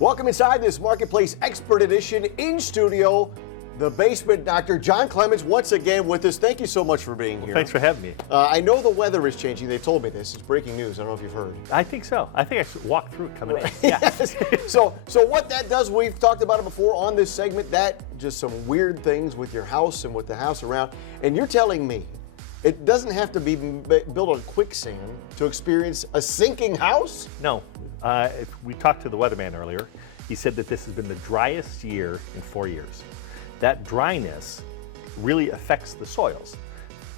Welcome inside this Marketplace Expert Edition. In studio, the Basement Doctor, John Clements, once again with us. Thank you so much for being here. Thanks for having me. I know the weather is changing. They've told me this. It's breaking news. I don't know if you've heard. I think so. I think I should walk through it coming in. Yeah. Yes. So what that does, we've talked about it before on this segment, that just some weird things with your house and with the house around. And you're telling me it doesn't have to be built on quicksand to experience a sinking house? No. We talked to the weatherman earlier. He said that this has been the driest year in 4 years. That dryness really affects the soils.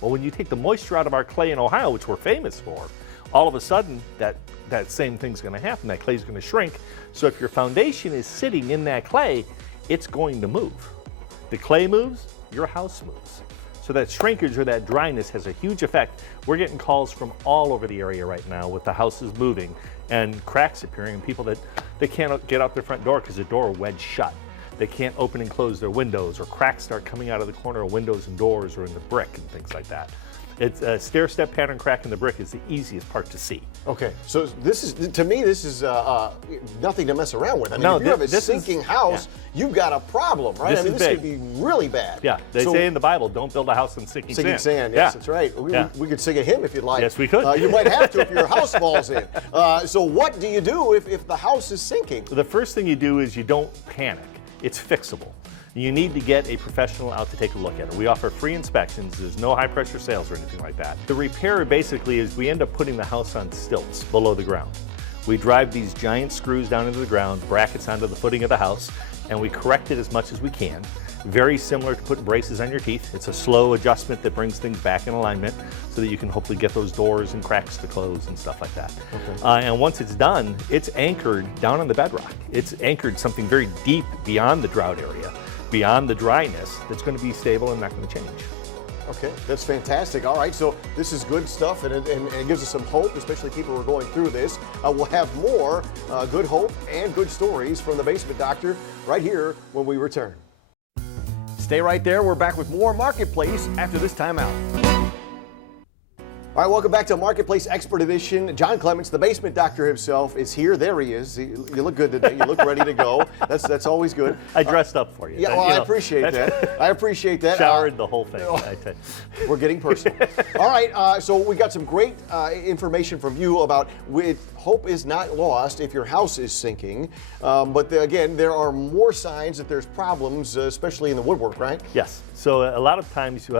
Well, when you take the moisture out of our clay in Ohio, which we're famous for, all of a sudden that same thing's going to happen. That clay is going to shrink. So if your foundation is sitting in that clay, it's going to move. The clay moves, your house moves. So that shrinkage or that dryness has a huge effect. We're getting calls from all over the area right now with the houses moving and cracks appearing, and people that they can't get out their front door because the door is wedged shut. They can't open and close their windows, or cracks start coming out of the corner of windows and doors or in the brick and things like that. It's a stair-step pattern crack in the brick is the easiest part to see. Okay, so this is, to me, this is nothing to mess around with. I mean, no, if you have a sinking house, you've got a problem, right? This could be really bad. Yeah, they say in the Bible, don't build a house on sinking sand. Sinking sand, yes, that's right. We could sing a hymn if you'd like. Yes, we could. You might have to if your house falls in. So what do you do if the house is sinking? The first thing you do is you don't panic. It's fixable. You need to get a professional out to take a look at it. We offer free inspections. There's no high pressure sales or anything like that. The repair basically is we end up putting the house on stilts below the ground. We drive these giant screws down into the ground, brackets onto the footing of the house, and we correct it as much as we can. Very similar to putting braces on your teeth. It's a slow adjustment that brings things back in alignment so that you can hopefully get those doors and cracks to close and stuff like that. Okay. And once it's done, it's anchored down on the bedrock. It's anchored something very deep beyond the drought area, beyond the dryness, that's going to be stable and not going to change. Okay, that's fantastic. All right, so this is good stuff, and it gives us some hope, especially people who are going through this. We'll have more good hope and good stories from the Basement Doctor right here when we return. Stay right there. We're back with more Marketplace after this timeout. All right, welcome back to Marketplace Expert Edition. John Clements, the Basement Doctor himself, is here. There he is. You look good today. You look ready to go. That's always good. I dressed up for you. Yeah, well, I appreciate that. I appreciate that. Showered the whole thing. We're getting personal. All right, so we got some great information from you about hope is not lost if your house is sinking. But again, there are more signs that there's problems, especially in the woodwork, right? Yes. So a lot of times,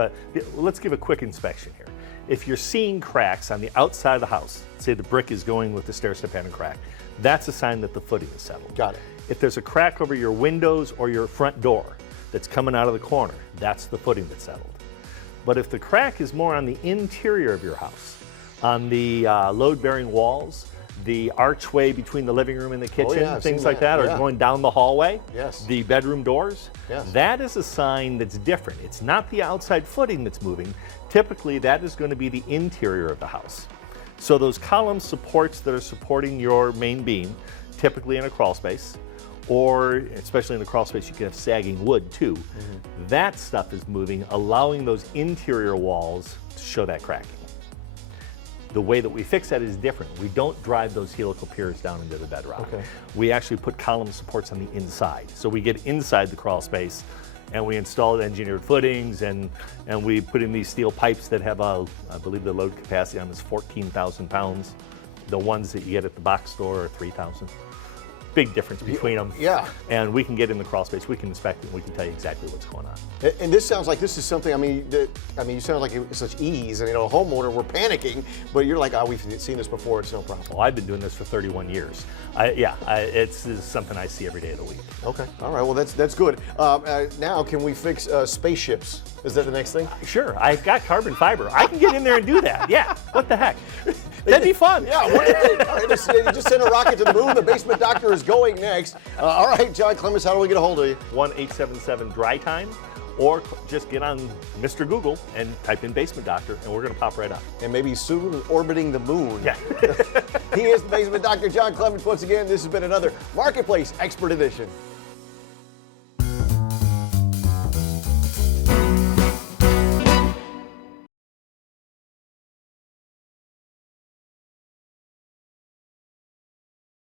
let's give a quick inspection here. If you're seeing cracks on the outside of the house, say the brick is going with the stair-step pattern crack, that's a sign that the footing is settled. Got it. If there's a crack over your windows or your front door that's coming out of the corner, that's the footing that's settled. But if the crack is more on the interior of your house, on the load-bearing walls, the archway between the living room and the kitchen, things like that, or going down the hallway, the bedroom doors, that is a sign that's different. It's not the outside footing that's moving. Typically, that is going to be the interior of the house. So those column supports that are supporting your main beam, typically in a crawl space, or especially in the crawl space, you can have sagging wood too. That stuff is moving, allowing those interior walls to show that cracking. The way that we fix that is different. We don't drive those helical piers down into the bedrock. Okay. We actually put column supports on the inside. So we get inside the crawl space and we install engineered footings and we put in these steel pipes that have I believe the load capacity on is 14,000 pounds. The ones that you get at the box store are 3,000. Big difference between them. Yeah. And we can get in the crawl space, we can inspect it, and we can tell you exactly what's going on. And this sounds like this is something, you sound like it's such ease, and a homeowner, we're panicking, but you're like, we've seen this before, it's no problem. Well, I've been doing this for 31 years. It's something I see every day of the week. Okay, all right, well that's good. Now, can we fix spaceships? Is that the next thing? Sure, I've got carbon fiber. I can get in there and do that, yeah, what the heck? That'd be fun. Yeah, all right, just send a rocket to the moon. The Basement Doctor is going next. All right, John Clements, how do we get a hold of you? 1-877-DRY-TIME, or just get on Mr. Google and type in Basement Doctor, and we're going to pop right up. And maybe soon orbiting the moon. Yeah. He is the Basement Doctor, John Clements. Once again, this has been another Marketplace Expert Edition.